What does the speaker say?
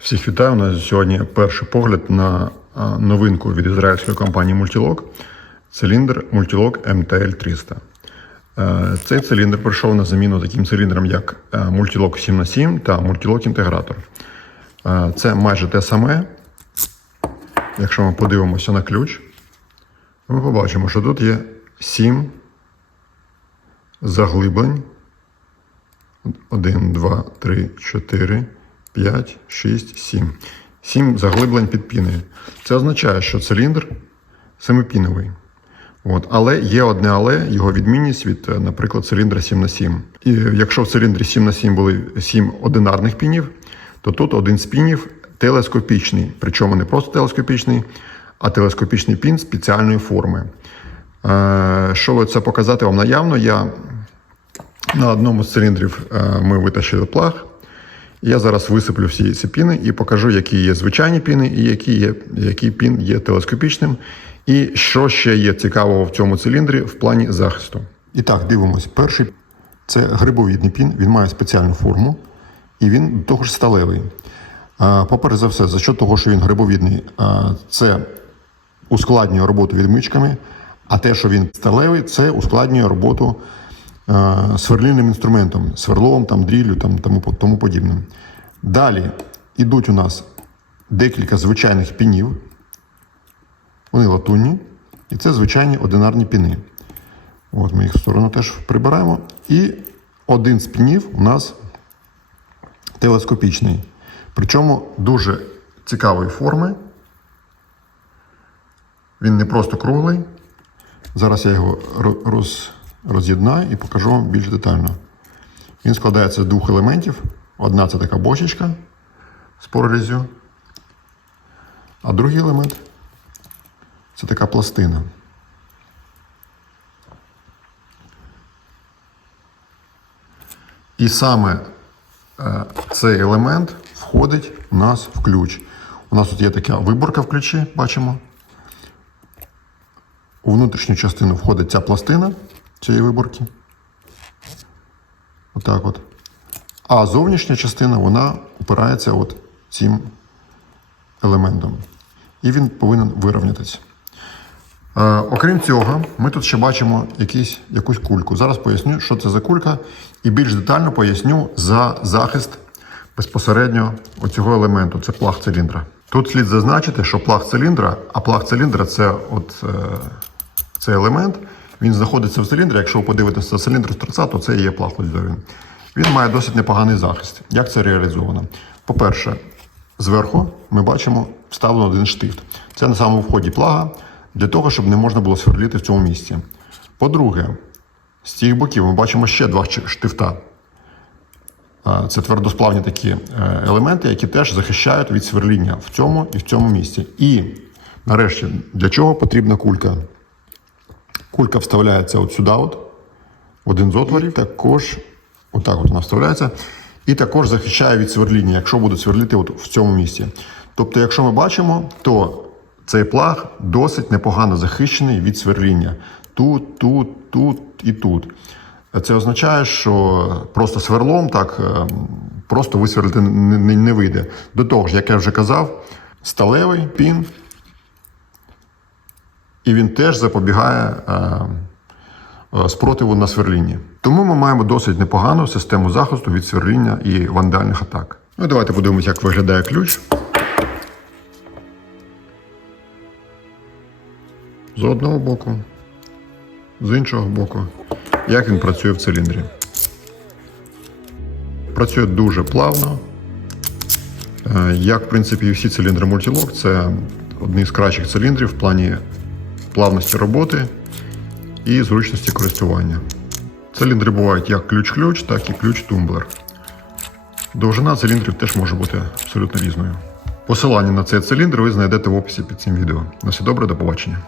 Всіх вітаю. У нас сьогодні перший погляд на новинку від ізраїльської компанії Multilog. Циліндр Multilog MTL 300. Е, Цей циліндр прийшов на заміну таким циліндрам, як е, Multilog 7 на 7 та Multilog Інтегратор. Е, Це майже те саме. Якщо ми подивимося на ключ, ми побачимо, що тут є 7 заглиблень. 1, 2, 3, 4, 5, 6, 7. 7 заглиблень під піною. Це означає, що циліндр семипіновий. От. Але є одне але, його відмінність від, е, наприклад, циліндра 7 на 7 І якщо в циліндрі 7 на 7 були 7 одинарних пінів, то тут один з пінів телескопічний. Причому не просто телескопічний, а телескопічний пін спеціальної форми. Е, Що це показати вам наявно, я на одному з циліндрів е, ми витащили плаг. Я зараз висиплю всі ці піни і покажу, які є звичайні піни і які є, який пін є телескопічним. І що ще є цікавого в цьому циліндрі в плані захисту. І так, дивимось. Перший це грибовідний пін, він має спеціальну форму і він до того ж сталевий. Поперед за все, за що того, що він грибовідний, це ускладнює роботу відмичками, а те, що він сталевий, це ускладнює роботу сверлільним інструментом, сверлом, там, дріллю, там, тому, тому подібним. Далі йдуть у нас декілька звичайних пінів. Вони латунні, і це звичайні одинарні піни. От ми їх в сторону теж прибираємо. І один з пінів у нас телескопічний. Причому дуже цікавої форми. Він не просто круглий. Зараз я його ро- роз, роз'єднаю і покажу вам більш детально. Він складається з двох елементів. Одна це така бочечка з прорізю, а другий елемент це така пластина. І саме е, цей елемент входить у нас в ключ. У нас тут є така виборка в ключі, бачимо. У внутрішню частину входить ця пластина цієї виборки. Отак от. А зовнішня частина вона опирається от цим елементом. І він повинен вирівнятися. Е, окрім цього, ми тут ще бачимо якісь, якусь кульку. Зараз поясню, що це за кулька, і більш детально поясню за захист безпосередньо оцього елементу. Це плаг циліндра. Тут слід зазначити, що плаг циліндра, а плаг циліндра це от, е, цей елемент. Він знаходиться в циліндрі. Якщо ви подивитеся циліндр з то це є плаг ось він. Має досить непоганий захист. Як це реалізовано? По-перше, зверху ми бачимо вставлено один штифт. Це на самому вході плага для того, щоб не можна було сверлити в цьому місці. По-друге, з цих боків ми бачимо ще два штифта. Це твердосплавні такі е, елементи, які теж захищають від сверління в цьому і в цьому місці. І нарешті, для чого потрібна кулька? Кулька вставляється от сюди, от, один з отворів, також отак от вона вставляється, і також захищає від сверління, якщо будуть сверлити от в цьому місці. Тобто, якщо ми бачимо, то цей плаг досить непогано захищений від сверління. Тут, тут, тут і тут. Це означає, що просто сверлом так е, просто висверлити не, не, не вийде. До того ж, як я вже казав, сталевий пін, і він теж запобігає е, е, спротиву на сверлінні. Тому ми маємо досить непогану систему захисту від сверління і вандальних атак. Ну і давайте подивимося, як виглядає ключ. З одного боку, з іншого боку, як він працює в циліндрі. Працює дуже плавно. Е, Як, в принципі, і всі циліндри Multilog, це одні з кращих циліндрів в плані плавності роботи і зручності користування. Циліндри бувають як ключ-ключ, так і ключ-тумблер. Довжина циліндрів теж може бути абсолютно різною. Посилання на цей циліндр ви знайдете в описі під цим відео. На все добре, до побачення.